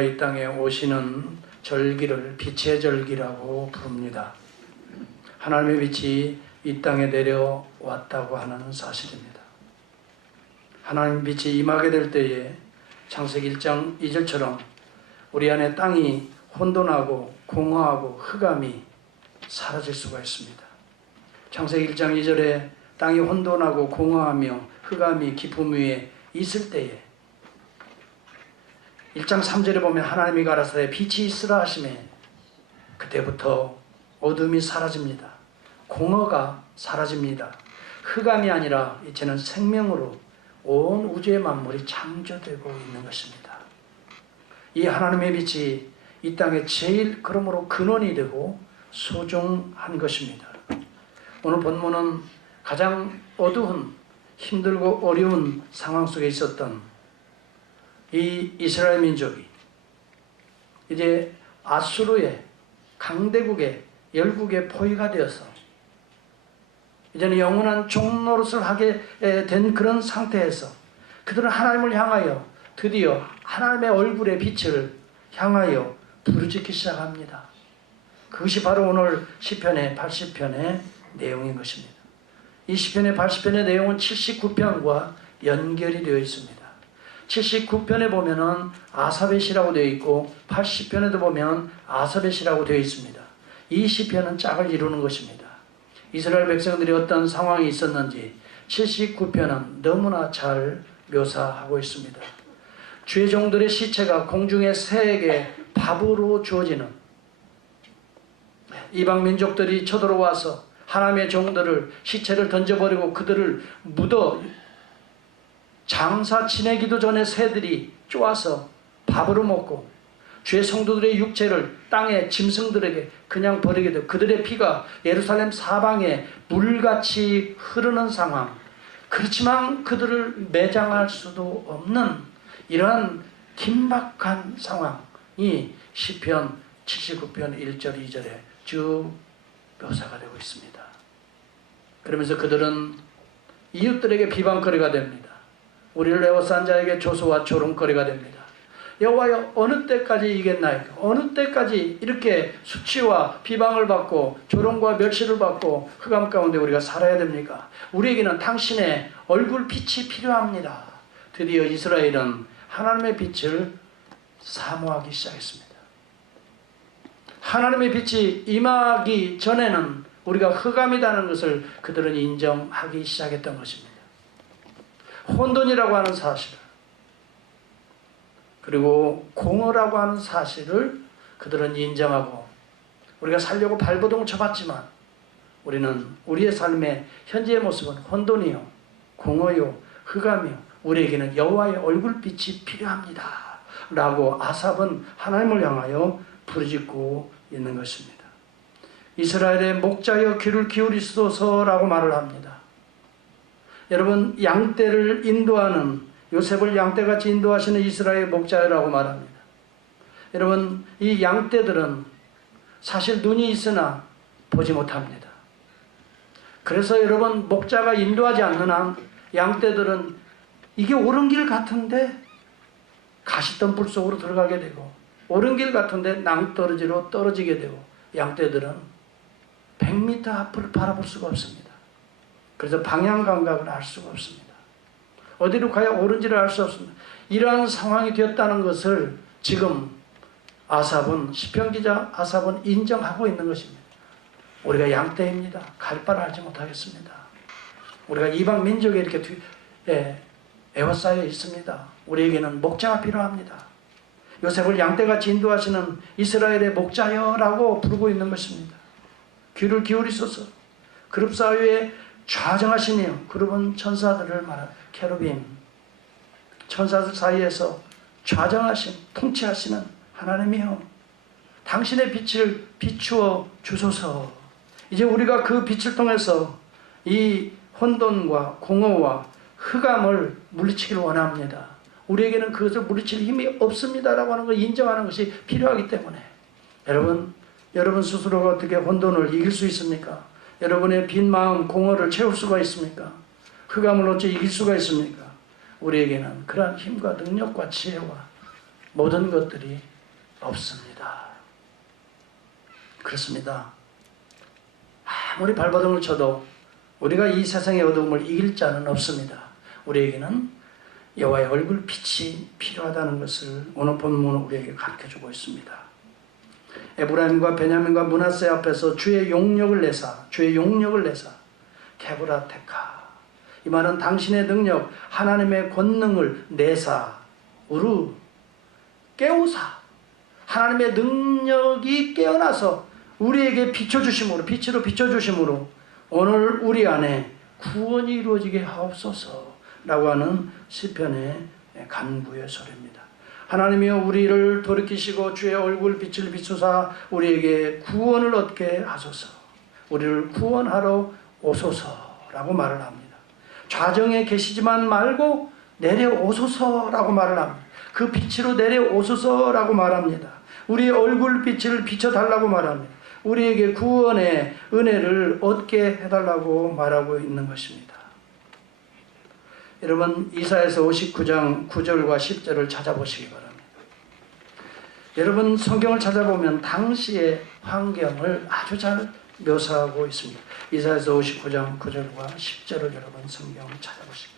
이 땅에 오시는 절기를 빛의 절기라고 부릅니다. 하나님의 빛이 이 땅에 내려왔다고 하는 사실입니다. 하나님의 빛이 임하게 될 때에 창세기 1장 2절처럼 우리 안에 땅이 혼돈하고 공허하고 흑암이 사라질 수가 있습니다. 창세기 1장 2절에 땅이 혼돈하고 공허하며 흑암이 깊음 위에 있을 때에 1장 3절에 보면 하나님이 가라사대 빛이 있으라 하시매 그때부터 어둠이 사라집니다. 공허가 사라집니다. 흑암이 아니라 이제는 생명으로 온 우주의 만물이 창조되고 있는 것입니다. 이 하나님의 빛이 이 땅에 제일 그러므로 근원이 되고 소중한 것입니다. 오늘 본문은 가장 어두운 힘들고 어려운 상황 속에 있었던 이 이스라엘 민족이 이제 아수르의 강대국의 열국의 포위가 되어서 이제는 영원한 종노릇을 하게 된 그런 상태에서 그들은 하나님을 향하여 드디어 하나님의 얼굴의 빛을 향하여 부르짖기 시작합니다. 그것이 바로 오늘 시편의 80편의 내용인 것입니다. 이 시편의 80편의 내용은 79편과 연결이 되어 있습니다. 79편에 보면은 아사벳 시라고 되어 있고 80편에도 보면 아사벳 시라고 되어 있습니다. 이 시편은 짝을 이루는 것입니다. 이스라엘 백성들이 어떤 상황이 있었는지 79편은 너무나 잘 묘사하고 있습니다. 주의 종들의 시체가 공중의 새에게 밥으로 주어지는, 이방 민족들이 쳐들어와서 하나님의 종들을 시체를 던져버리고 그들을 묻어 장사 지내기도 전에 새들이 쪼아서 밥으로 먹고 주의 성도들의 육체를 땅의 짐승들에게 그냥 버리게 되고 그들의 피가 예루살렘 사방에 물같이 흐르는 상황, 그렇지만 그들을 매장할 수도 없는 이러한 긴박한 상황이 시편 79편 1절 2절에 쭉 묘사가 되고 있습니다. 그러면서 그들은 이웃들에게 비방거리가 됩니다. 우리를 에워싼 자에게 조소와 조롱거리가 됩니다. 여호와여 어느 때까지 이겠나이까? 어느 때까지 이렇게 수치와 비방을 받고 조롱과 멸시를 받고 흑암 가운데 우리가 살아야 됩니까? 우리에게는 당신의 얼굴 빛이 필요합니다. 드디어 이스라엘은 하나님의 빛을 사모하기 시작했습니다. 하나님의 빛이 임하기 전에는 우리가 흑암이라는 것을 그들은 인정하기 시작했던 것입니다. 혼돈이라고 하는 사실, 그리고 공허라고 하는 사실을 그들은 인정하고 우리가 살려고 발버둥을 쳐봤지만 우리는 우리의 삶의 현재의 모습은 혼돈이요, 공허요, 흑암이요, 우리에게는 여호와의 얼굴빛이 필요합니다 라고 아삽은 하나님을 향하여 부르짖고 있는 것입니다. 이스라엘의 목자여 귀를 기울이소서라고 말을 합니다. 여러분, 양떼를 인도하는, 요셉을 양떼같이 인도하시는 이스라엘 목자라고 말합니다. 여러분, 이 양떼들은 사실 눈이 있으나 보지 못합니다. 그래서 여러분, 목자가 인도하지 않는 한 양떼들은 이게 옳은 길 같은데 가시덤불 속으로 들어가게 되고 옳은 길 같은데 낭떠러지로 떨어지게 되고 양떼들은 100m 앞을 바라볼 수가 없습니다. 그래서 방향 감각을 알 수가 없습니다. 어디로 가야 옳은지를 알 수 없습니다. 이러한 상황이 되었다는 것을 지금 아삽은, 시편기자 아삽은 인정하고 있는 것입니다. 우리가 양떼입니다. 갈 바를 알지 못하겠습니다. 우리가 이방 민족에 이렇게 에워싸여 있습니다. 우리에게는 목자가 필요합니다. 요셉을 양떼같이 인도하시는 이스라엘의 목자여라고 부르고 있는 것입니다. 귀를 기울이소서. 그룹 사이에 좌정하시니요. 그룹은 천사들을 말하는 케루빔, 천사들 사이에서 좌정하신, 통치하시는 하나님이요, 당신의 빛을 비추어 주소서. 이제 우리가 그 빛을 통해서 이 혼돈과 공허와 흑암을 물리치기를 원합니다. 우리에게는 그것을 물리칠 힘이 없습니다라고 하는 걸 인정하는 것이 필요하기 때문에 여러분 스스로가 어떻게 혼돈을 이길 수 있습니까? 여러분의 빈 마음, 공허를 채울 수가 있습니까? 흑암을 어찌 이길 수가 있습니까? 우리에게는 그러한 힘과 능력과 지혜와 모든 것들이 없습니다. 그렇습니다. 아무리 발버둥을 쳐도 우리가 이 세상의 어두움을 이길 자는 없습니다. 우리에게는 여호와의 얼굴 빛이 필요하다는 것을 오늘 본문은 우리에게 가르쳐주고 있습니다. 에브라임과 베냐민과 므낫세 앞에서 주의 용력을 내사 케브라테카, 이 말은 당신의 능력, 하나님의 권능을 내사 우루 깨우사, 하나님의 능력이 깨어나서 우리에게 비춰주심으로, 빛으로 비춰주심으로 오늘 우리 안에 구원이 이루어지게 하옵소서 라고 하는 시편의 간구의 소리입니다. 하나님이여 우리를 돌이키시고 주의 얼굴 빛을 비추사 우리에게 구원을 얻게 하소서, 우리를 구원하러 오소서라고 말을 합니다. 좌정에 계시지만 말고 내려오소서라고 말을 합니다. 그 빛으로 내려오소서라고 말합니다. 우리의 얼굴 빛을 비춰달라고 말합니다. 우리에게 구원의 은혜를 얻게 해달라고 말하고 있는 것입니다. 여러분, 이사야서 59장 9절과 10절을 찾아보시기 바랍니다. 여러분, 성경을 찾아보면 당시의 환경을 아주 잘 묘사하고 있습니다. 이사야서 59장 9절과 10절을 여러분 성경을 찾아보시기.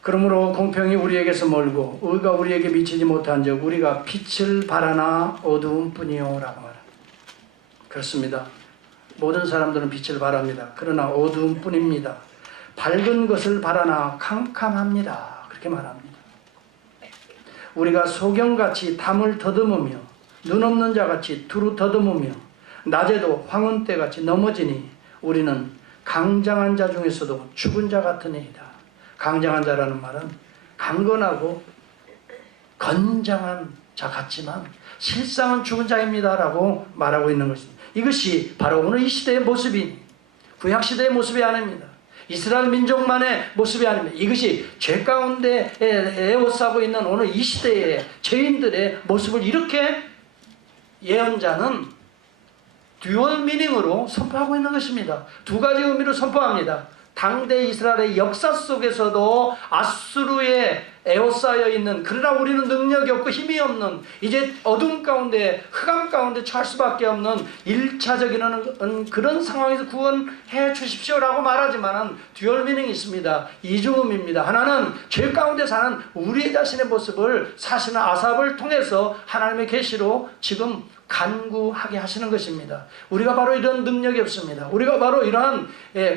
그러므로 공평이 우리에게서 멀고 의가 우리에게 미치지 못한즉 우리가 빛을 바라나 어두움뿐이요 라고 말합니다. 그렇습니다. 모든 사람들은 빛을 바랍니다. 그러나 어두움뿐입니다. 밝은 것을 바라나 캄캄합니다. 그렇게 말합니다. 우리가 소경같이 담을 더듬으며 눈 없는 자같이 두루 더듬으며 낮에도 황혼때같이 넘어지니 우리는 강장한 자 중에서도 죽은 자 같으니이다. 강장한 자라는 말은 강건하고 건장한 자 같지만 실상은 죽은 자입니다 라고 말하고 있는 것입니다. 이것이 바로 오늘 이 시대의 모습이, 구약시대의 모습이 아닙니다. 이스라엘 민족만의 모습이 아닙니다. 이것이 죄 가운데 에워싸고 있는 오늘 이 시대의 죄인들의 모습을 이렇게 예언자는 듀얼 미닝으로 선포하고 있는 것입니다. 두 가지 의미로 선포합니다. 당대 이스라엘의 역사 속에서도 아수르에 에워싸여 있는, 그러나 우리는 능력이 없고 힘이 없는, 이제 어둠 가운데 흑암 가운데 처할 수밖에 없는 1차적인 그런 상황에서 구원해 주십시오라고 말하지만은 듀얼 미닝이 있습니다. 이중음입니다. 하나는 죄 가운데 사는 우리 자신의 모습을 사실은 아삽을 통해서 하나님의 계시로 지금 간구하게 하시는 것입니다. 우리가 바로 이런 능력이 없습니다. 우리가 바로 이러한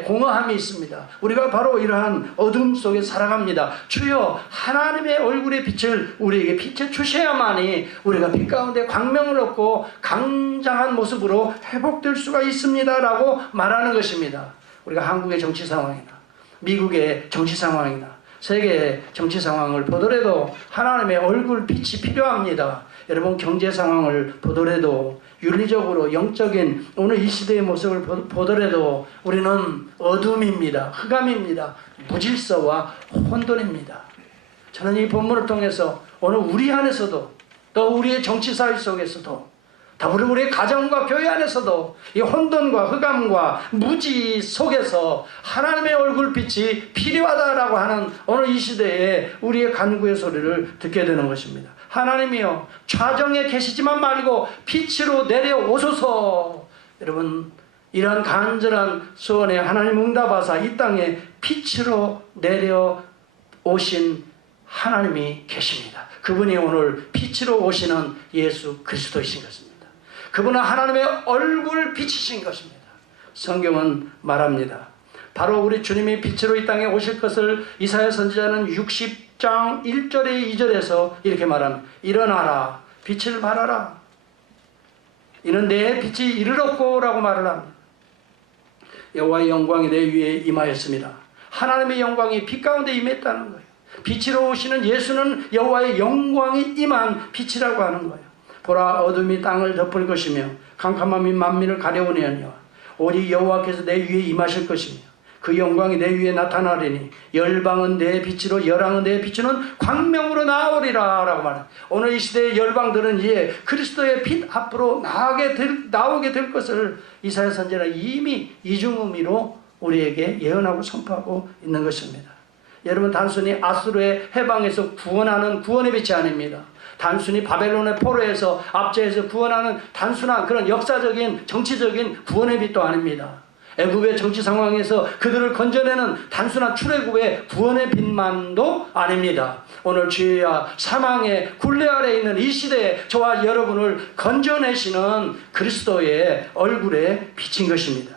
공허함이 있습니다. 우리가 바로 이러한 어둠 속에 살아갑니다. 주여 하나님의 얼굴의 빛을 우리에게 비춰 주셔야만이 우리가 빛 가운데 광명을 얻고 강장한 모습으로 회복될 수가 있습니다 라고 말하는 것입니다. 우리가 한국의 정치 상황이나 미국의 정치 상황이나 세계의 정치 상황을 보더라도 하나님의 얼굴 빛이 필요합니다. 여러분, 경제 상황을 보더라도, 윤리적으로 영적인 오늘 이 시대의 모습을 보더라도 우리는 어둠입니다. 흑암입니다. 무질서와 혼돈입니다. 저는 이 본문을 통해서 오늘 우리 안에서도, 또 우리의 정치사회 속에서도, 더불어 우리의 가정과 교회 안에서도 이 혼돈과 흑암과 무지 속에서 하나님의 얼굴빛이 필요하다라고 하는 오늘 이 시대에 우리의 간구의 소리를 듣게 되는 것입니다. 하나님이여 좌정에 계시지만 말고 빛으로 내려오소서. 여러분, 이러한 간절한 소원에 하나님 응답하사 이 땅에 빛으로 내려오신 하나님이 계십니다. 그분이 오늘 빛으로 오시는 예수 그리스도이신 것입니다. 그분은 하나님의 얼굴 빛이신 것입니다. 성경은 말합니다. 바로 우리 주님이 빛으로 이 땅에 오실 것을 이사야 선지자는 60장 1절에 2절에서 이렇게 말합니다. 일어나라, 빛을 발하라. 이는 내 빛이 이르렀고 라고 말을 합니다. 여호와의 영광이 내 위에 임하였습니다. 하나님의 영광이 빛 가운데 임했다는 거예요. 빛으로 오시는 예수는 여호와의 영광이 임한 빛이라고 하는 거예요. 보라, 어둠이 땅을 덮을 것이며 캄캄함이 만민을 가려우니와 오직 여호와께서 내 위에 임하실 것이며 그 영광이 내 위에 나타나리니 열방은 내 빛으로 열왕은 내 비추는 광명으로 나오리라 라고 말합니다. 오늘 이 시대의 열방들은 이제 그리스도의 빛 앞으로 나오게 될 것을 이사야 선지자는 이미 이중의미로 우리에게 예언하고 선포하고 있는 것입니다. 여러분, 단순히 아수르의 해방에서 구원하는 구원의 빛이 아닙니다. 단순히 바벨론의 포로에서 압제해서 구원하는 단순한 그런 역사적인 정치적인 구원의 빛도 아닙니다. 애굽의 정치 상황에서 그들을 건져내는 단순한 출애굽의 구원의 빛만도 아닙니다. 오늘 죄와 사망의 굴레 아래 있는 이 시대에 저와 여러분을 건져내시는 그리스도의 얼굴에 비친 것입니다.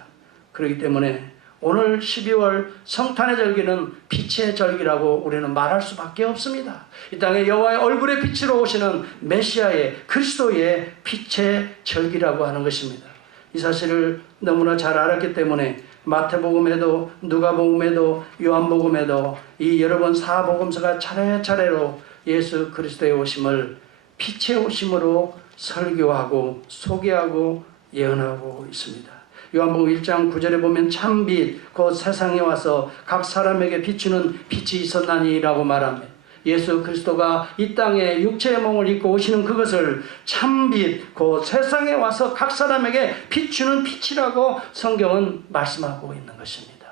그렇기 때문에 오늘 12월 성탄의 절기는 빛의 절기라고 우리는 말할 수밖에 없습니다. 이 땅에 여호와의 얼굴의 빛으로 오시는 메시아의 그리스도의 빛의 절기라고 하는 것입니다. 이 사실을 너무나 잘 알았기 때문에 마태복음에도 누가복음에도 요한복음에도 이 여러 번 사복음서가 차례차례로 예수 그리스도의 오심을 빛의 오심으로 설교하고 소개하고 예언하고 있습니다. 요한복음 1장 9절에 보면 참빛 곧 세상에 와서 각 사람에게 비추는 빛이 있었나니라고 말합니다. 예수 그리스도가 이 땅에 육체의 몸을 입고 오시는 그것을 참빛 곧 세상에 와서 각 사람에게 비추는 빛이라고 성경은 말씀하고 있는 것입니다.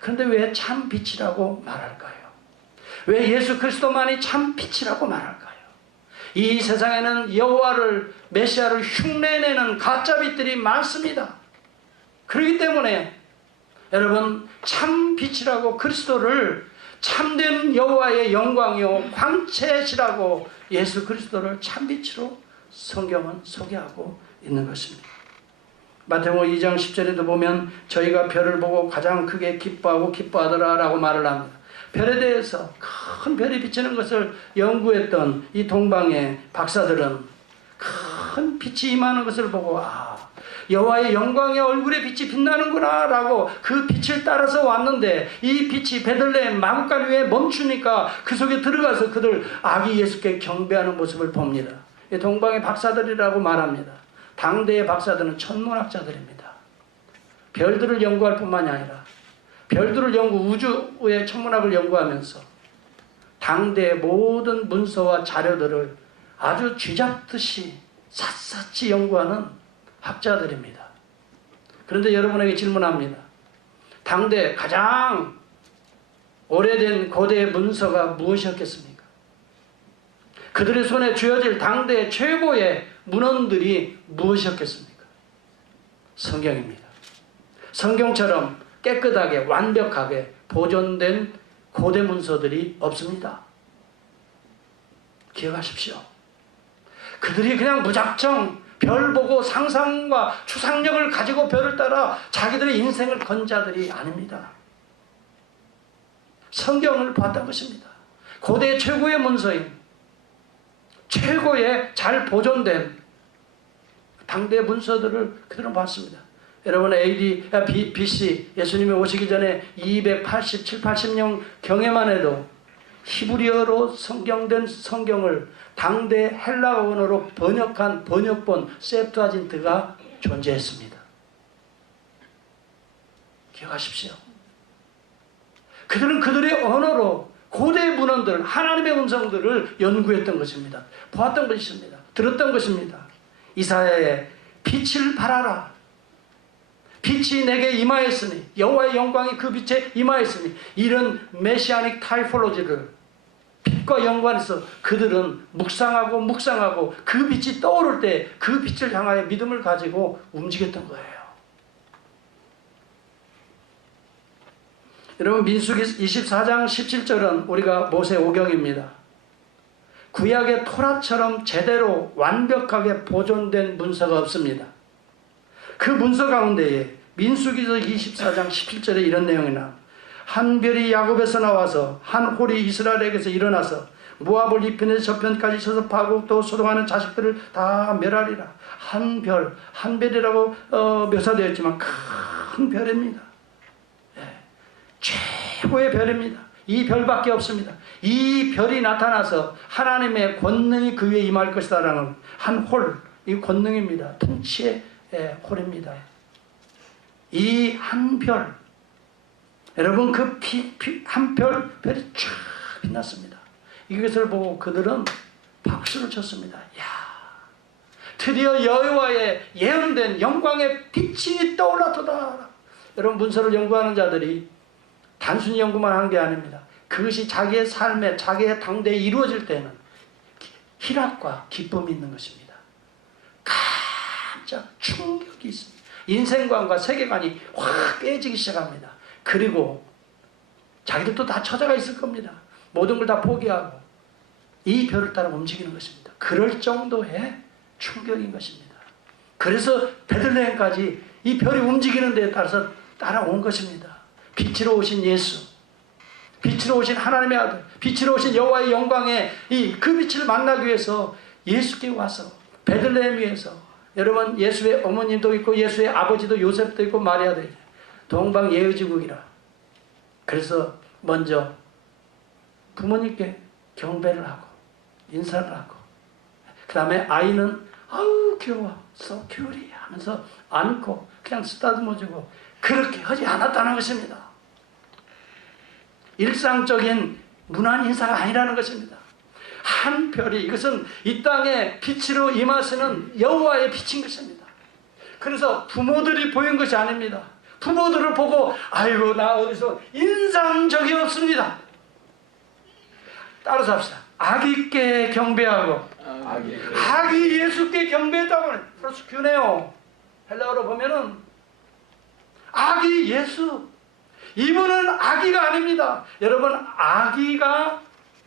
그런데 왜 참빛이라고 말할까요? 왜 예수 그리스도만이 참빛이라고 말할까요? 이 세상에는 여호와를 메시아를 흉내내는 가짜빛들이 많습니다. 그렇기 때문에 여러분 참빛이라고 그리스도를 참된 여호와의 영광이요 광채시라고 예수 그리스도를 참빛으로 성경은 소개하고 있는 것입니다. 마태복음 2장 10절에도 보면 저희가 별을 보고 가장 크게 기뻐하더라 라고 말을 합니다. 별에 대해서 큰 별이 비치는 것을 연구했던 이 동방의 박사들은 큰 빛이 임하는 것을 보고 여호와의 영광의 얼굴에 빛이 빛나는구나 라고 그 빛을 따라서 왔는데 이 빛이 베들레헴 마구간 위에 멈추니까 그 속에 들어가서 그들 아기 예수께 경배하는 모습을 봅니다. 이 동방의 박사들이라고 말합니다. 당대의 박사들은 천문학자들입니다. 별들을 연구할 뿐만이 아니라 별들을 우주의 천문학을 연구하면서 당대의 모든 문서와 자료들을 아주 쥐잡듯이 샅샅이 연구하는 학자들입니다. 그런데 여러분에게 질문합니다. 당대 가장 오래된 고대 문서가 무엇이었겠습니까? 그들의 손에 쥐어질 당대 최고의 문헌들이 무엇이었겠습니까? 성경입니다. 성경처럼 깨끗하게 완벽하게 보존된 고대 문서들이 없습니다. 기억하십시오. 그들이 그냥 무작정 별 보고 상상과 추상력을 가지고 별을 따라 자기들의 인생을 건 자들이 아닙니다. 성경을 봤던 것입니다. 고대 최고의 문서인 최고의 잘 보존된 당대 문서들을 그들은 봤습니다. 여러분 BC 예수님이 오시기 전에 287, 80년 경에만 해도 히브리어로 성경된 성경을 당대 헬라 언어로 번역한 번역본 셉투아진트가 존재했습니다. 기억하십시오. 그들은 그들의 언어로 고대 문헌들, 하나님의 음성들을 연구했던 것입니다. 보았던 것입니다. 들었던 것입니다. 이사야의 빛을 발하라. 빛이 내게 임하였으니 여호와의 영광이 그 빛에 임하였으니 이런 메시아닉 타이폴로지를 빛과 연관해서 그들은 묵상하고 그 빛이 떠오를 때 그 빛을 향하여 믿음을 가지고 움직였던 거예요. 여러분 민수기 24장 17절은 우리가 모세 오경입니다. 구약의 토라처럼 제대로 완벽하게 보존된 문서가 없습니다. 그 문서 가운데에 민수기서 24장 17절에 이런 내용이 나옵니다. 한 별이 야곱에서 나와서 한 홀이 이스라엘에게서 일어나서 모압을 이 편에서 저편까지 쳐서 파고 또 소동하는 자식들을 다 멸하리라. 한 별이라고 묘사되어 있지만 큰 별입니다. 최고의 별입니다. 이 별밖에 없습니다. 이 별이 나타나서 하나님의 권능이 그 위에 임할 것이다라는 한 홀, 이 권능입니다. 통치의 홀입니다. 이 한 별, 여러분 그 한 별이 쫙 빛났습니다. 이것을 보고 그들은 박수를 쳤습니다. 야, 드디어 여호와의 예언된 영광의 빛이 떠올랐도다. 여러분 문서를 연구하는 자들이 단순히 연구만 한 게 아닙니다. 그것이 자기의 삶에 자기의 당대에 이루어질 때는 희락과 기쁨이 있는 것입니다. 깜짝 충격이 있습니다. 인생관과 세계관이 확 깨지기 시작합니다. 그리고 자기들도 다 처자가 있을 겁니다. 모든 걸 다 포기하고 이 별을 따라 움직이는 것입니다. 그럴 정도의 충격인 것입니다. 그래서 베들레헴까지 이 별이 움직이는 데에 따라서 따라온 것입니다. 빛으로 오신 예수, 빛으로 오신 하나님의 아들, 빛으로 오신 여호와의 영광의 그 빛을 만나기 위해서 예수께 와서 베들레헴 위에서, 여러분 예수의 어머님도 있고 예수의 아버지도 요셉도 있고 마리아도 있고 동방 예의지국이라. 그래서 먼저 부모님께 경배를 하고 인사를 하고, 그 다음에 아이는 아우 귀여워 so cute 하면서 안고 그냥 쓰다듬어주고, 그렇게 하지 않았다는 것입니다. 일상적인 문안 인사가 아니라는 것입니다. 한 별이, 이것은 이 땅에 빛으로 임하시는 여호와의 빛인 것입니다. 그래서 부모들이 보인 것이 아닙니다. 부모들을 보고 아이고 나 어디서 인상적이 없습니다. 따라서 합시다. 아기께 경배하고, 아기 예수께 경배했다고 하는 프로스큐네요. 헬라어로 보면은 아기 예수, 이분은 아기가 아닙니다. 여러분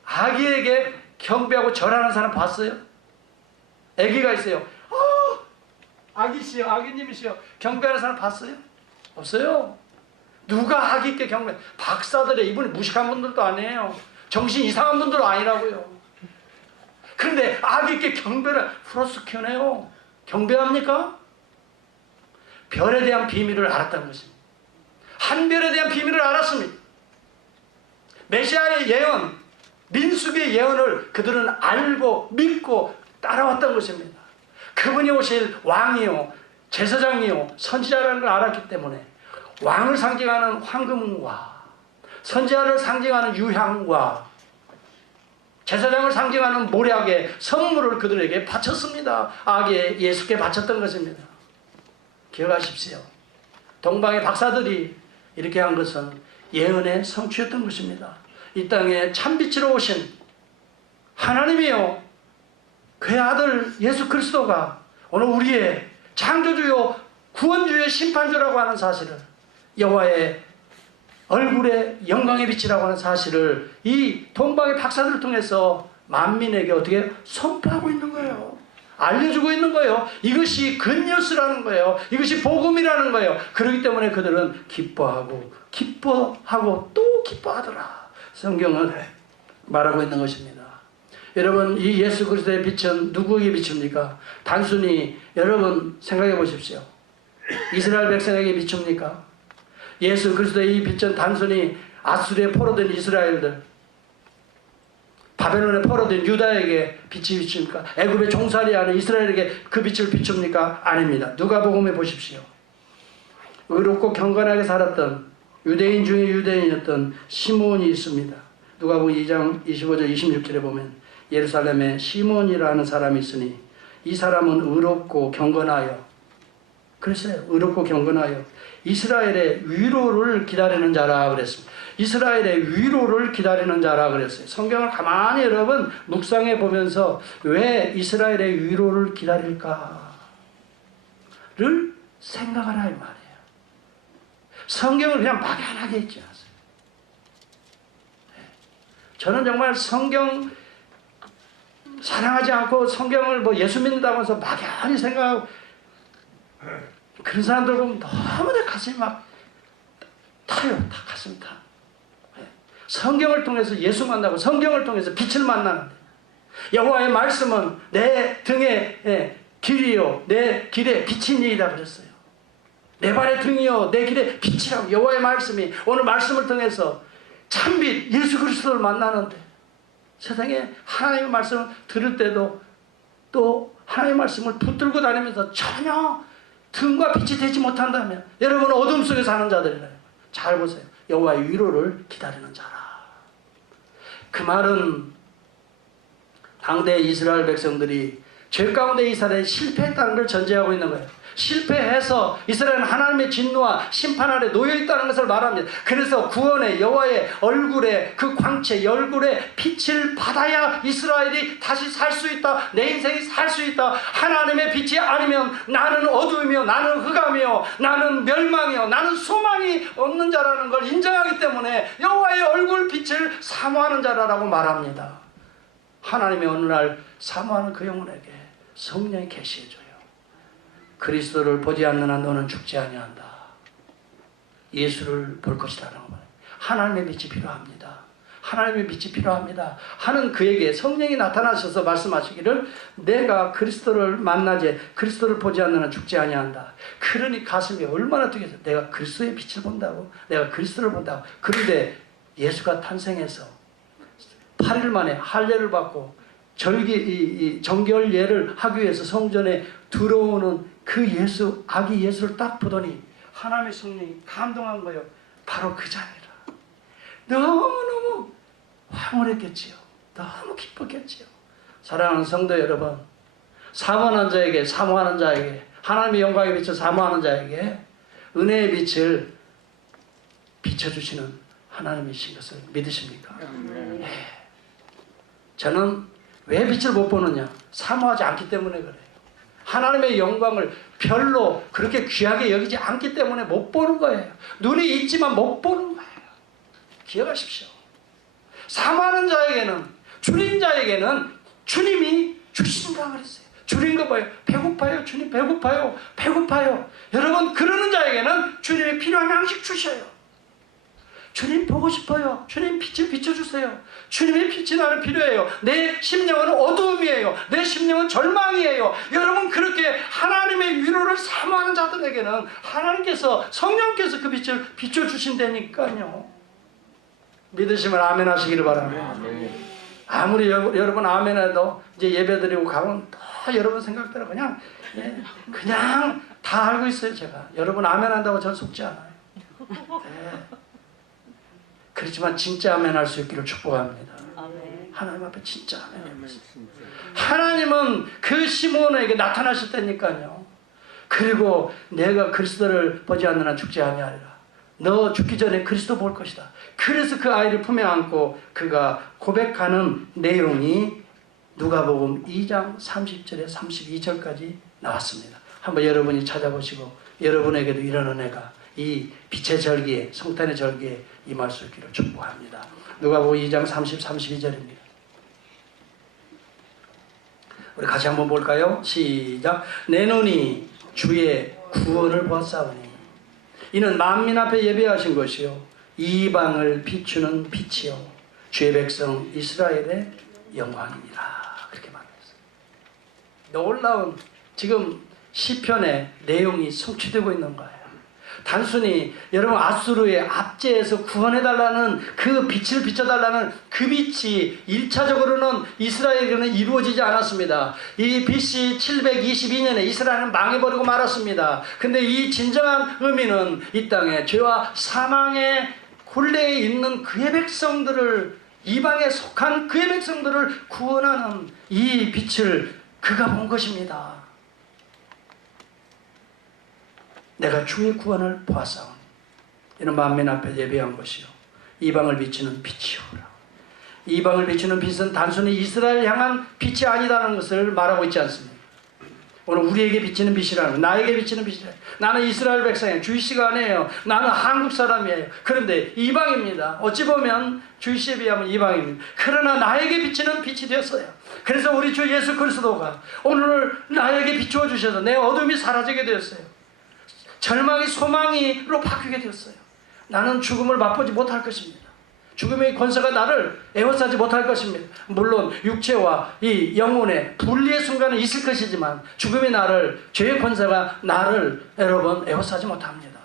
아기에게 경배하고 절하는 사람 봤어요? 아기가 있어요. 아기시여, 아기님이시여 경배하는 사람 봤어요? 없어요. 누가 아기께 경배? 박사들의, 이분이 무식한 분들도 아니에요. 정신 이상한 분들도 아니라고요. 그런데 아기께 경배를 프로스큐네요. 경배합니까? 별에 대한 비밀을 알았다는 것입니다. 한 별에 대한 비밀을 알았습니다. 메시아의 예언, 민수기의 예언을 그들은 알고 믿고 따라왔던 것입니다. 그분이 오실 왕이요, 제사장이요, 선지자라는 걸 알았기 때문에 왕을 상징하는 황금과 선지자를 상징하는 유향과 제사장을 상징하는 모략의 선물을 그들에게 바쳤습니다. 아기 예수께 바쳤던 것입니다. 기억하십시오. 동방의 박사들이 이렇게 한 것은 예언의 성취였던 것입니다. 이 땅에 참빛으로 오신 하나님이요, 그의 아들 예수 그리스도가 오늘 우리의 창조주요 구원주의 심판주라고 하는 사실을, 여호와의 얼굴의 영광의 빛이라고 하는 사실을 이 동방의 박사들을 통해서 만민에게 어떻게 선포하고 있는 거예요. 알려주고 있는 거예요. 이것이 굿뉴스라는 거예요. 이것이 복음이라는 거예요. 그렇기 때문에 그들은 기뻐하고 또 기뻐하더라. 성경은 말하고 있는 것입니다. 여러분, 이 예수 그리스도의 빛은 누구에게 비춥니까? 단순히 여러분 생각해 보십시오. 이스라엘 백성에게 비춥니까? 예수 그리스도의 이 빛은 단순히 아수르에 포로된 이스라엘들, 바벨론에 포로된 유다에게 빛이 비춥니까? 애굽에 종살이하는 이스라엘에게 그 빛을 비춥니까? 아닙니다. 누가복음에 보십시오. 의롭고 경건하게 살았던 유대인 중에 유대인이었던 시몬이 있습니다. 누가복음 2장 25절 26절에 보면 예루살렘에 시몬이라는 사람이 있으니 이 사람은 의롭고 경건하여, 그랬어요. 의롭고 경건하여 이스라엘의 위로를 기다리는 자라 그랬습니다. 이스라엘의 위로를 기다리는 자라 그랬어요. 성경을 가만히 여러분 묵상해 보면서 왜 이스라엘의 위로를 기다릴까를 생각하라 이 말이에요. 성경을 그냥 막연하게 읽지 않았어요. 저는 정말 성경 사랑하지 않고 성경을 뭐 예수 믿는다고 해서 막연히 생각하고 그런 사람들 보면 너무 내 가슴이 막 타요. 다 가슴 타. 성경을 통해서 예수 만나고 성경을 통해서 빛을 만나는데, 여호와의 말씀은 내 등의 길이요 내 길의 빛이니이다 그랬어요. 내 발의 등이요 내 길의 빛이라고. 여호와의 말씀이, 오늘 말씀을 통해서 참빛 예수 그리스도를 만나는데, 세상에 하나님의 말씀을 들을 때도 또 하나님의 말씀을 붙들고 다니면서 전혀 등과 빛이 되지 못한다면 여러분은 어둠 속에 사는 자들이래요. 잘 보세요. 여호와의 위로를 기다리는 자라. 그 말은 당대 이스라엘 백성들이 죄 가운데 이스라엘이 실패했다는 걸 전제하고 있는 거예요. 실패해서 이스라엘은 하나님의 진노와 심판 아래 놓여 있다는 것을 말합니다. 그래서 구원의 여호와의 얼굴에, 그 광채 얼굴에 빛을 받아야 이스라엘이 다시 살 수 있다. 내 인생이 살 수 있다. 하나님의 빛이 아니면 나는 어두움이요, 나는 흑암이요, 나는 멸망이요, 나는 소망이 없는 자라는 걸 인정하기 때문에 여호와의 얼굴 빛을 사모하는 자라고 말합니다. 하나님이 어느 날 사모하는 그 영혼에게 성령이 계시해줘요. 그리스도를 보지 않는 한 너는 죽지 아니한다. 예수를 볼 것이라는 말. 하나님의 빛이 필요합니다. 하나님의 빛이 필요합니다. 하는 그에게 성령이 나타나셔서 말씀하시기를 내가 그리스도를 만나지 그리스도를 보지 않는 한 죽지 아니한다. 그러니 가슴이 얼마나 뛰겠어. 내가 그리스도의 빛을 본다고, 내가 그리스도를 본다고. 그런데 예수가 탄생해서 8일 만에 할례를 받고 정결 예를 하기 위해서 성전에 들어오는 그 예수, 아기 예수를 딱 보더니 하나님의 성령이 감동한 거예요. 바로 그 자리라. 너무너무 황홀했겠지요. 너무 기뻤겠지요. 사랑하는 성도 여러분, 사모하는 자에게 하나님의 영광의 빛을 사모하는 자에게 은혜의 빛을 비춰주시는 하나님이신 것을 믿으십니까? 네. 저는 왜 빛을 못 보느냐? 사모하지 않기 때문에 그래요. 하나님의 영광을 별로 그렇게 귀하게 여기지 않기 때문에 못 보는 거예요. 눈이 있지만 못 보는 거예요. 기억하십시오. 사모하는 자에게는, 주님 자에게는 주님이 주신다고 그랬어요. 주님 거 봐요. 배고파요. 주님 배고파요. 배고파요. 여러분, 그러는 자에게는 주님이 필요한 양식 주셔요. 주님 보고 싶어요. 주님 빛을 비춰주세요. 주님의 빛이 나는 필요해요. 내 심령은 어두움이에요. 내 심령은 절망이에요. 여러분, 그렇게 하나님의 위로를 사모하는 자들에게는 하나님께서, 성령께서 그 빛을 비춰주신다니까요. 믿으시면 아멘 하시기를 바랍니다. 아무리 여러분 아멘 해도 이제 예배 드리고 가면 다 여러분 생각대로 그냥 다 알고 있어요. 제가 여러분 아멘 한다고 전 속지 않아요. 네. 그렇지만 진짜 아멘 할 수 있기를 축복합니다. 아멘. 하나님 앞에 진짜 아멘 할 수 있어요. 하나님은 그 시몬에게 나타나셨다니까요. 그리고 내가 그리스도를 보지 않는 한 죽지 아니하리라. 너 죽기 전에 그리스도 볼 것이다. 그래서 그 아이를 품에 안고 그가 고백하는 내용이 누가복음 2장 30절에 32절까지 나왔습니다. 한번 여러분이 찾아보시고 여러분에게도 이런 은혜가 이 빛의 절기에, 성탄의 절기에 임할 수 있기를 축복합니다. 누가복음 2장 30, 32절입니다. 우리 같이 한번 볼까요? 시작. 내 눈이 주의 구원을 보았사오니 이는 만민 앞에 예배하신 것이요 이방을 비추는 빛이요 주의 백성 이스라엘의 영광이니라. 그렇게 말했어요. 놀라운 지금 시편의 내용이 성취되고 있는 거예요. 단순히 여러분 아수르의 압제에서 구원해달라는 그 빛을 비춰달라는 그 빛이 1차적으로는 이스라엘에게는 이루어지지 않았습니다. 이 BC 722년에 이스라엘은 망해버리고 말았습니다. 근데 이 진정한 의미는 이 땅에 죄와 사망의 굴레에 있는 그의 백성들을, 이방에 속한 그의 백성들을 구원하는 이 빛을 그가 본 것입니다. 내가 주의 구원을 보았사오니 이는 만민 앞에 예배한 것이요 이방을 비추는 빛이오라. 이방을 비추는 빛은 단순히 이스라엘 향한 빛이 아니라는 것을 말하고 있지 않습니다. 오늘 우리에게 비치는 빛이라는 것, 나에게 비치는 빛이라. 나는 이스라엘 백성이에요. 주이시가 아니에요. 나는 한국 사람이에요. 그런데 이방입니다. 어찌 보면 주이시에 비하면 이방입니다. 그러나 나에게 비치는 빛이 되었어요. 그래서 우리 주 예수 그리스도가 오늘 나에게 비추어 주셔서 내 어둠이 사라지게 되었어요. 절망이 소망이로 바뀌게 되었어요. 나는 죽음을 맛보지 못할 것입니다. 죽음의 권세가 나를 에워싸지 못할 것입니다. 물론 육체와 이 영혼의 분리의 순간은 있을 것이지만 죽음이 나를, 죄의 권세가 나를 여러분 에워싸지 못합니다.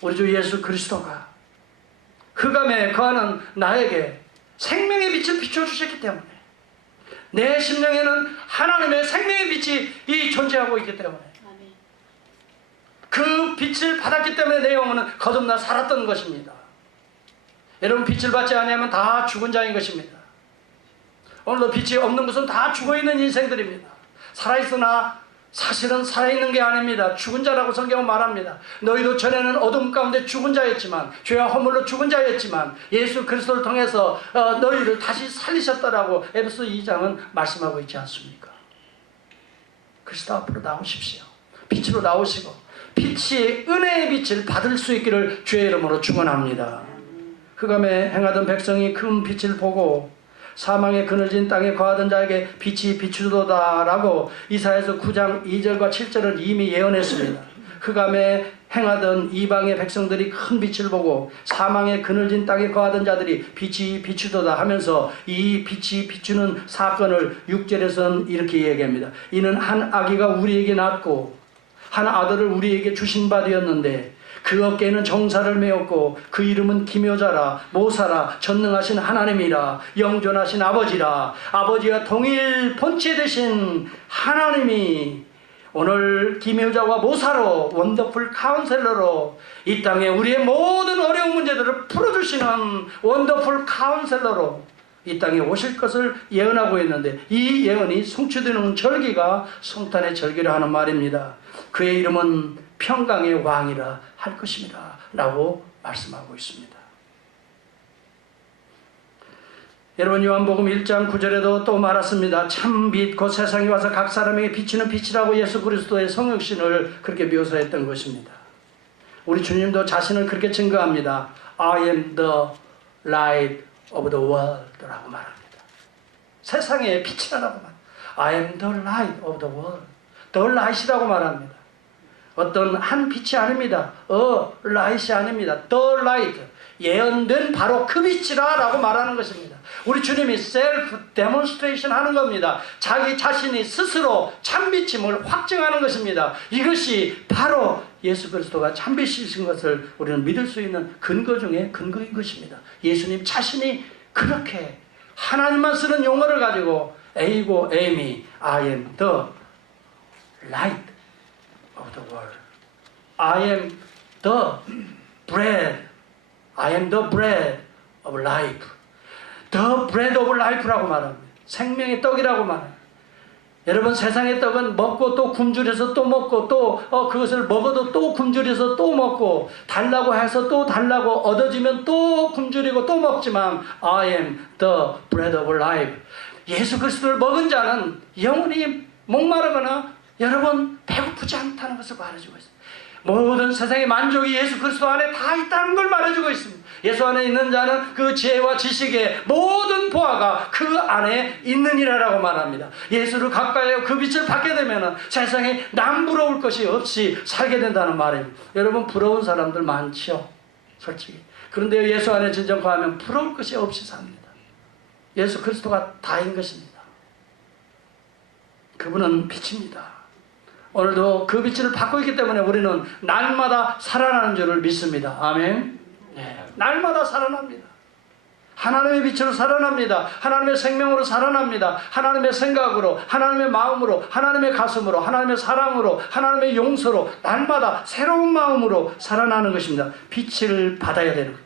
우리 주 예수 그리스도가 흑암에 거하는 나에게 생명의 빛을 비춰주셨기 때문에 내 심령에는 하나님의 생명의 빛이 존재하고 있기 때문에 그 빛을 받았기 때문에 내 영혼은 거듭나 살았던 것입니다. 여러분, 빛을 받지 않으면 다 죽은 자인 것입니다. 오늘도 빛이 없는 것은 다 죽어있는 인생들입니다. 살아있으나 사실은 살아있는 게 아닙니다. 죽은 자라고 성경은 말합니다. 너희도 전에는 어둠 가운데 죽은 자였지만, 죄와 허물로 죽은 자였지만 예수 그리스도를 통해서 너희를 다시 살리셨다라고 에베소 2장은 말씀하고 있지 않습니까? 그리스도 앞으로 나오십시오. 빛으로 나오시고 빛이 은혜의 빛을 받을 수 있기를 주의 이름으로 축원합니다. 흑암에 행하던 백성이 큰 빛을 보고 사망의 그늘진 땅에 거하던 자에게 빛이 비추도다라고 이사야서 9장 2절과 7절을 이미 예언했습니다. 흑암에 행하던 이방의 백성들이 큰 빛을 보고 사망의 그늘진 땅에 거하던 자들이 빛이 비추도다 하면서 이 빛이 비추는 사건을 6절에서는 이렇게 얘기합니다. 이는 한 아기가 우리에게 낳고 한 아들을 우리에게 주신 바 되었는데 그 어깨에는 정사를 메었고 그 이름은 기묘자라 모사라 전능하신 하나님이라 영존하신 아버지라. 아버지와 동일 본체 되신 하나님이 오늘 기묘자와 모사로 원더풀 카운셀러로 이 땅에 우리의 모든 어려운 문제들을 풀어주시는 원더풀 카운셀러로 이 땅에 오실 것을 예언하고 있는데 이 예언이 성취되는 절기가 성탄의 절기라 하는 말입니다. 그의 이름은 평강의 왕이라 할 것입니다 라고 말씀하고 있습니다. 여러분 요한복음 1장 9절에도 또 말했습니다. 참 빛 곧 세상에 와서 각 사람에게 비치는 빛이라고 예수 그리스도의 성육신을 그렇게 묘사했던 것입니다. 우리 주님도 자신을 그렇게 증거합니다. I am the light of the world 라고 말합니다. 세상의 빛이라고 말합니다. I am the light of the world. The light이라고 말합니다. 어떤 한 빛이 아닙니다. light이 아닙니다. The light. 예언된 바로 그 빛이라 라고 말하는 것입니다. 우리 주님이 셀프 데몬스트레이션 하는 겁니다. 자기 자신이 스스로 참빛임을 확증하는 것입니다. 이것이 바로 예수 그리스도가 참빛이신 것을 우리는 믿을 수 있는 근거 중에 근거인 것입니다. 예수님 자신이 그렇게 하나님만 쓰는 용어를 가지고 A고 Am이 I am the light of the world. I am the bread. I am the bread of life. The bread of life라고 말합니다. 생명의 떡이라고 말합니다. 여러분 세상의 떡은 먹고 또 굶주려서 또 먹고 또 그것을 먹어도 또 굶주려서 또 먹고 달라고 해서 또 달라고 얻어지면 또 굶주리고 또 먹지만 I am the bread of life. 예수 그리스도를 먹은 자는 영원히 목마르거나 여러분 배고프지 않다는 것을 말해주고 있습니다. 모든 세상의 만족이 예수 그리스도 안에 다 있다는 걸 말해주고 있습니다. 예수 안에 있는 자는 그 지혜와 지식의 모든 보화가 그 안에 있느니라라고 말합니다. 예수를 가까이하여 그 빛을 받게 되면 세상에 남 부러울 것이 없이 살게 된다는 말입니다. 여러분 부러운 사람들 많죠? 솔직히. 그런데 예수 안에 진정 거하면 부러울 것이 없이 삽니다. 예수 그리스도가 다인 것입니다. 그분은 빛입니다. 오늘도 그 빛을 받고 있기 때문에 우리는 날마다 살아나는 줄을 믿습니다. 아멘. 네, 날마다 살아납니다. 하나님의 빛으로 살아납니다. 하나님의 생명으로 살아납니다. 하나님의 생각으로, 하나님의 마음으로, 하나님의 가슴으로, 하나님의 사랑으로, 하나님의 용서로 날마다 새로운 마음으로 살아나는 것입니다. 빛을 받아야 되는 거예요.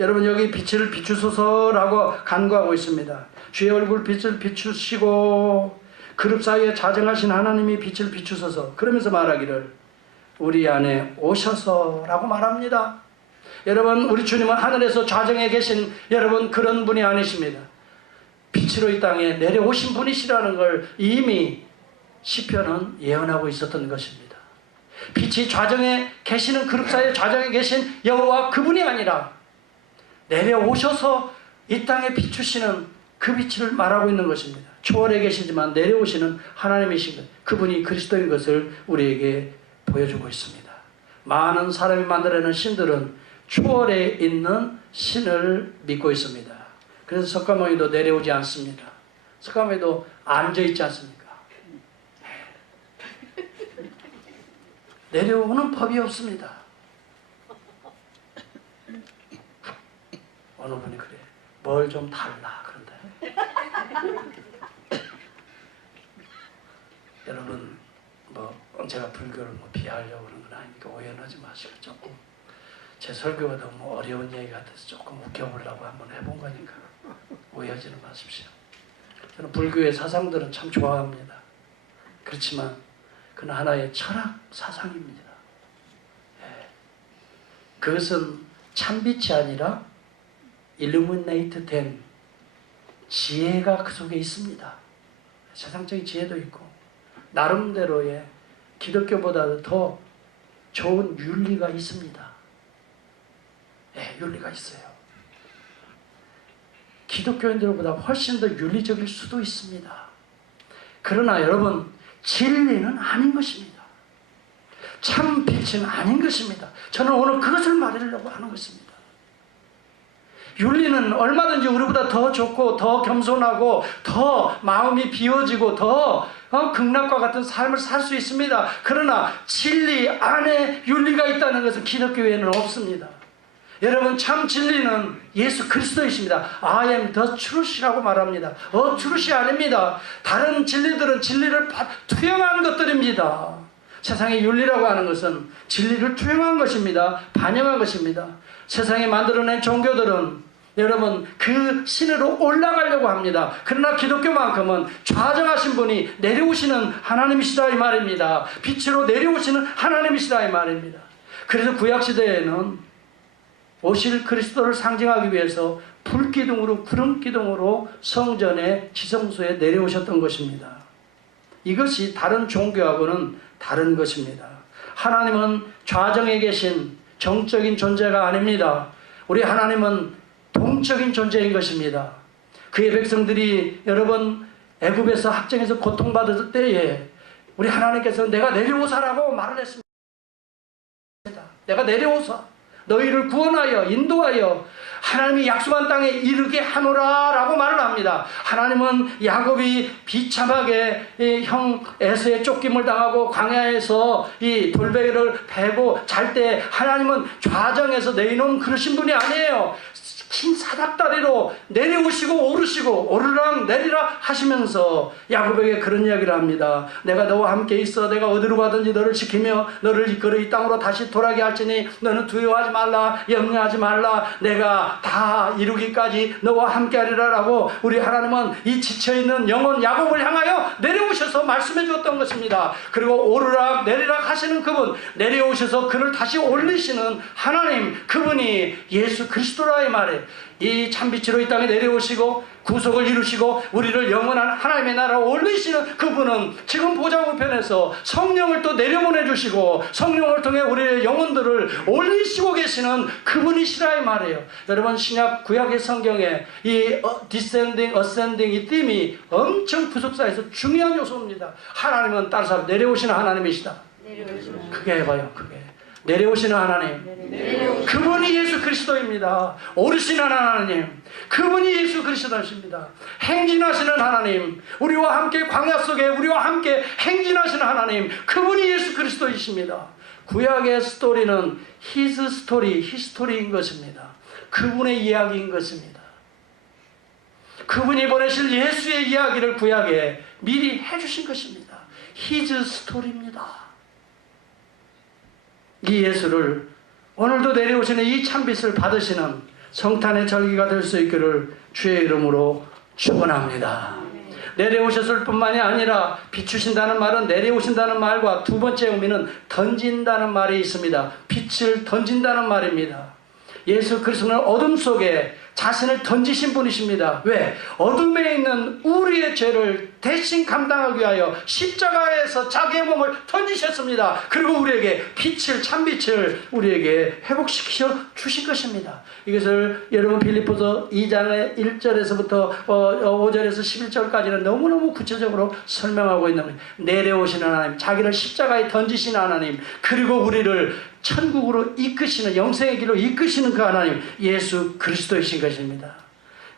여러분 여기 빛을 비추소서라고 간구하고 있습니다. 주의 얼굴 빛을 비추시고 그룹 사이에 자정하신 하나님이 빛을 비추소서. 그러면서 말하기를 우리 안에 오셔서라고 말합니다. 여러분 우리 주님은 하늘에서 좌정에 계신 여러분 그런 분이 아니십니다. 빛으로 이 땅에 내려오신 분이시라는 걸 이미 시편은 예언하고 있었던 것입니다. 빛이 좌정에 계시는 그룹 사이에 좌정에 계신 여호와 그분이 아니라 내려오셔서 이 땅에 비추시는 그 빛을 말하고 있는 것입니다. 초월에 계시지만 내려오시는 하나님이신 것, 그분이 그리스도인 것을 우리에게 보여주고 있습니다. 많은 사람이 만들어낸 신들은 초월에 있는 신을 믿고 있습니다. 그래서 석가모니도 내려오지 않습니다. 석가모니도 앉아있지 않습니까? 내려오는 법이 없습니다. 어느 분이 그래, 뭘 좀 달라 그런다. 여러분 제가 불교를 비하하려고 그러는 건 아니니까 오해하지 마시고 조금 제 설교가 너무 어려운 얘기 같아서 조금 웃겨보려고 한번 해본 거니까 오해하지는 마십시오. 저는 불교의 사상들은 참 좋아합니다. 그렇지만 그는 하나의 철학 사상입니다. 그것은 참빛이 아니라 일루미네이트 된 지혜가 그 속에 있습니다. 세상적인 지혜도 있고 나름대로의 기독교보다도 더 좋은 윤리가 있습니다. 윤리가 있어요. 기독교인들보다 훨씬 더 윤리적일 수도 있습니다. 그러나 여러분, 진리는 아닌 것입니다. 참 빛은 아닌 것입니다. 저는 오늘 그것을 말하려고 하는 것입니다. 윤리는 얼마든지 우리보다 더 좋고 더 겸손하고 더 마음이 비워지고 더 극락과 같은 삶을 살 수 있습니다. 그러나 진리 안에 윤리가 있다는 것은 기독교에는 없습니다. 여러분, 참 진리는 예수 그리스도이십니다. I am the truth이라고 말합니다. truth이 아닙니다. 다른 진리들은 진리를 투영한 것들입니다. 세상의 윤리라고 하는 것은 진리를 투영한 것입니다. 반영한 것입니다. 세상에 만들어낸 종교들은 여러분 그 신으로 올라가려고 합니다. 그러나 기독교만큼은 좌정하신 분이 내려오시는 하나님이시다 이 말입니다. 빛으로 내려오시는 하나님이시다 이 말입니다. 그래서 구약시대에는 오실 그리스도를 상징하기 위해서 불기둥으로 구름기둥으로 성전의 지성소에 내려오셨던 것입니다. 이것이 다른 종교하고는 다른 것입니다. 하나님은 좌정에 계신 정적인 존재가 아닙니다. 우리 하나님은 동적인 존재인 것입니다. 그의 백성들이 여러분 애굽에서 학정에서 고통받을 때에 우리 하나님께서 내가 내려오사라고 말을 했습니다. 내가 내려오사 너희를 구원하여 인도하여 하나님이 약속한 땅에 이르게 하노라 라고 말을 합니다. 하나님은 야곱이 비참하게 형 에서의 쫓김을 당하고 광야에서 이 돌베개를 베고 잘 때 하나님은 좌정에서 내놓은 그러신 분이 아니에요. 긴 사닥다리로 내려오시고 오르시고 오르락 내리락 하시면서 야곱에게 그런 이야기를 합니다. 내가 너와 함께 있어. 내가 어디로 가든지 너를 지키며 너를 이끌어 이 땅으로 다시 돌아게 할지니 너는 두려워하지 말라, 염려하지 말라. 내가 다 이루기까지 너와 함께 하리라 라고 우리 하나님은 이 지쳐있는 영혼 야곱을 향하여 내려오셔서 말씀해 주었던 것입니다. 그리고 오르락 내리락 하시는 그분, 내려오셔서 그를 다시 올리시는 하나님, 그분이 예수 그리스도라 이 말이에요. 이 참빛으로 이 땅에 내려오시고 구속을 이루시고 우리를 영원한 하나님의 나라로 올리시는 그분은 지금 보좌 우편에서 성령을 또 내려보내 주시고 성령을 통해 우리의 영혼들을 올리시고 계시는 그분이시라 이 말이에요. 여러분, 신약 구약의 성경에 이 descending, ascending 이 띠이 엄청 부속사에서 중요한 요소입니다. 하나님은 다른 사람 내려오시는 하나님이시다. 크게 해봐요. 크게. 내려오시는 하나님, 그분이 예수 그리스도입니다. 오르시는 하나님, 그분이 예수 그리스도이십니다. 행진하시는 하나님, 우리와 함께 광야 속에 우리와 함께 행진하시는 하나님, 그분이 예수 그리스도이십니다. 구약의 스토리는 His story, 히스토리인 것입니다. 그분의 이야기인 것입니다. 그분이 보내실 예수의 이야기를 구약에 미리 해주신 것입니다. His story입니다. 이 예수를 오늘도 내려오시는 이 참빛을 받으시는 성탄의 절기가 될 수 있기를 주의 이름으로 축원합니다. 내려오셨을 뿐만이 아니라 비추신다는 말은 내려오신다는 말과 두 번째 의미는 던진다는 말이 있습니다. 빛을 던진다는 말입니다. 예수 그리스도는 어둠 속에 자신을 던지신 분이십니다. 왜? 어둠에 있는 우리의 죄를 대신 감당하기 위하여 십자가에서 자기의 몸을 던지셨습니다. 그리고 우리에게 빛을, 참빛을 우리에게 회복시켜 주신 것입니다. 이것을 여러분 빌립보서 2장의 1절에서부터 5절에서 11절까지는 너무너무 구체적으로 설명하고 있는 거예요. 내려오시는 하나님, 자기를 십자가에 던지시는 하나님, 그리고 우리를 천국으로 이끄시는, 영생의 길로 이끄시는 그 하나님, 예수 그리스도이신 것입니다.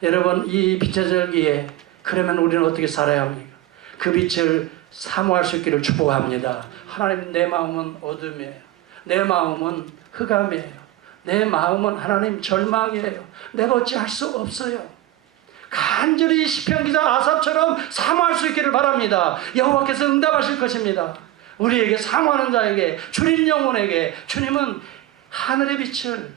여러분, 이 빛의 절기에 그러면 우리는 어떻게 살아야 합니까? 그 빛을 사모할 수 있기를 축복합니다. 하나님, 내 마음은 어둠이에요. 내 마음은 흑암이에요. 내 마음은 하나님 절망이에요. 내가 어찌할 수 없어요. 간절히 시편기자 아삽처럼 사모할 수 있기를 바랍니다. 여호와께서 응답하실 것입니다. 우리에게 사모하는 자에게, 주님 영혼에게 주님은 하늘의 빛을,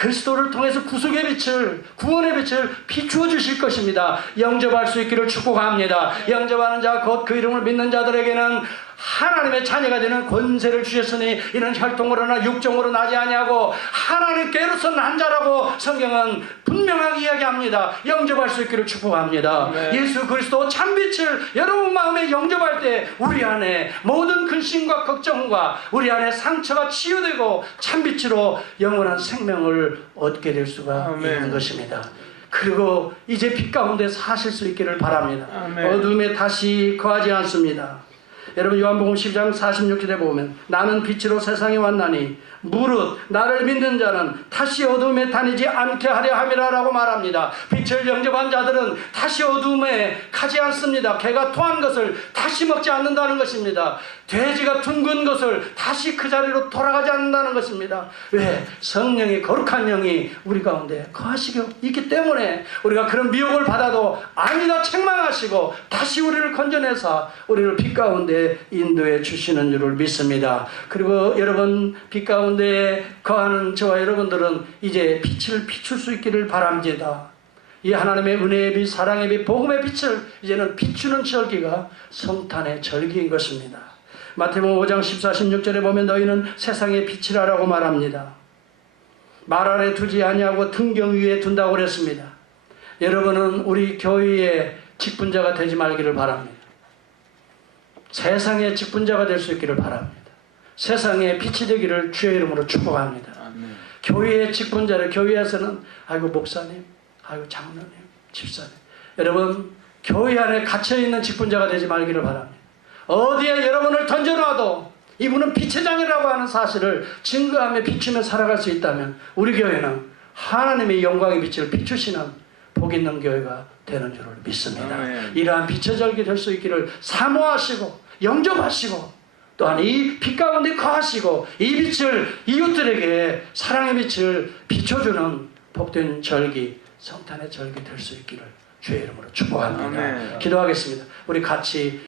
그리스도를 통해서 구속의 빛을, 구원의 빛을 비추어 주실 것입니다. 영접할 수 있기를 축복합니다. 영접하는 자 곧 그 이름을 믿는 자들에게는 하나님의 자녀가 되는 권세를 주셨으니 이는 혈통으로나 육정으로 나지 아니하고 하나님께로서 난 자라고 성경은 분명하게 이야기합니다. 영접할 수 있기를 축복합니다. 네. 예수 그리스도 참빛을 여러분 마음에 영접할 때 우리 안에 모든 근심과 걱정과 우리 안에 상처가 치유되고 참빛으로 영원한 생명을 얻게 될 수가 아멘. 있는 것입니다. 그리고 이제 빛 가운데 사실 수 있기를 바랍니다. 아멘. 어둠에 다시 거하지 않습니다. 여러분 요한복음 10장 46절에 보면 나는 빛으로 세상에 왔나니 무릇 나를 믿는 자는 다시 어둠에 다니지 않게 하려 함이라 라고 말합니다. 빛을 영접한 자들은 다시 어둠에 가지 않습니다. 개가 토한 것을 다시 먹지 않는다는 것입니다. 돼지가 둥근 것을 다시 그 자리로 돌아가지 않는다는 것입니다. 왜? 성령의 거룩한 영이 우리 가운데 거하시고 있기 때문에 우리가 그런 미혹을 받아도 아니다 책망하시고 다시 우리를 건져내서 우리를 빛 가운데 인도해 주시는 줄을 믿습니다. 그리고 여러분 빛 가운데 거하는 저와 여러분들은 이제 빛을 비출 수 있기를 바랍니다. 이 하나님의 은혜의 빛, 사랑의 빛, 복음의 빛을 이제는 비추는 절기가 성탄의 절기인 것입니다. 마태복음 5장 14, 16절에 보면 너희는 세상의 빛이라고 말합니다. 말 아래 두지 아니하고 등경 위에 둔다고 그랬습니다. 여러분은 우리 교회의 직분자가 되지 말기를 바랍니다. 세상의 직분자가 될 수 있기를 바랍니다. 세상에 빛이 되기를 주의 이름으로 축복합니다. 아멘. 교회의 직분자를 교회에서는 아이고 목사님, 아이고 장로님, 집사님, 여러분 교회 안에 갇혀있는 직분자가 되지 말기를 바랍니다. 어디에 여러분을 던져놔도 이분은 빛의 장이라고 하는 사실을 증거하며 비추며 살아갈 수 있다면 우리 교회는 하나님의 영광의 빛을 비추시는 복 있는 교회가 되는 줄을 믿습니다. 아멘. 이러한 빛의 절기 될 수 있기를 사모하시고 영접하시고 또한 이 빛 가운데 거하시고 이 빛을 이웃들에게 사랑의 빛을 비춰주는 복된 절기, 성탄의 절기 될 수 있기를 주의 이름으로 축복합니다. 아멘. 기도하겠습니다. 우리 같이